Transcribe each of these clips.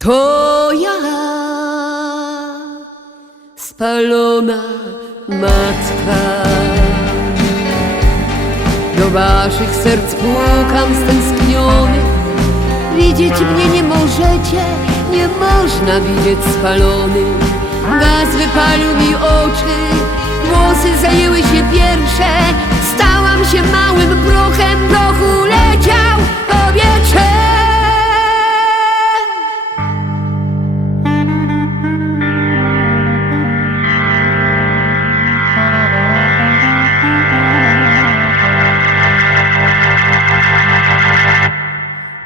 To ja, spalona matka. Do waszych serc pukam stęskniony. Widzieć mnie nie możecie, nie można widzieć spalony. Gaz wypalił mi oczy, włosy zajęły się pierwsze. Stałam się małym prochem,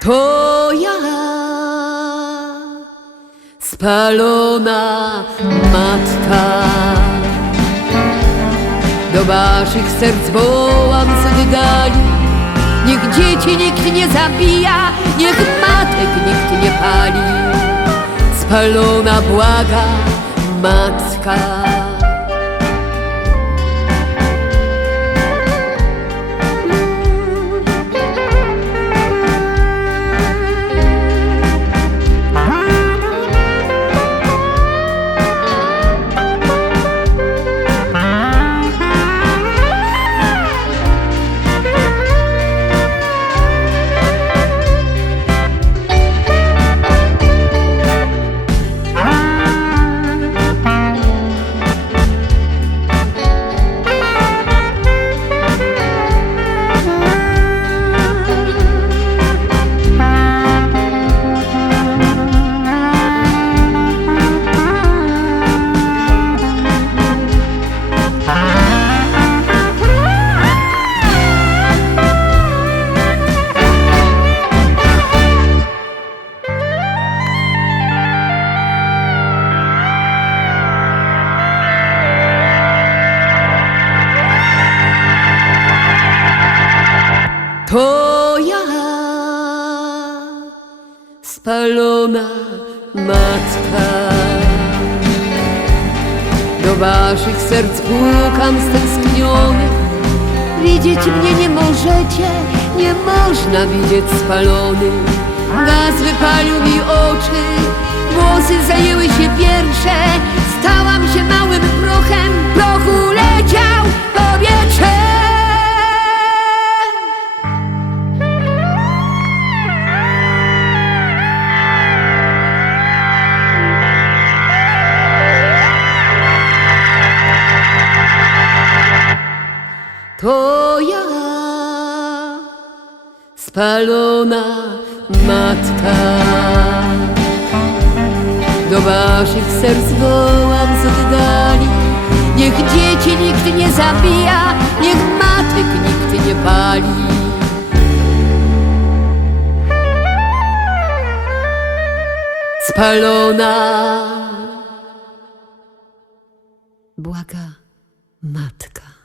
To ja, spalona matka. Do waszych serc wołam z oddali. Niech dzieci nikt nie zabija, niech matek nikt nie pali. Spalona błaga matka. To ja, spalona matka. Do waszych serc pukam stęskniony. Widzieć mnie nie możecie, nie można widzieć spalony. Gaz wypalił mi oczy, włosy zajęły się pierwsze. Stałam się małym To ja, spalona matka. Do waszych serc wołam z oddali. Niech dzieci nikt nie zabija, niech matek nikt nie pali. Spalona błaga matka.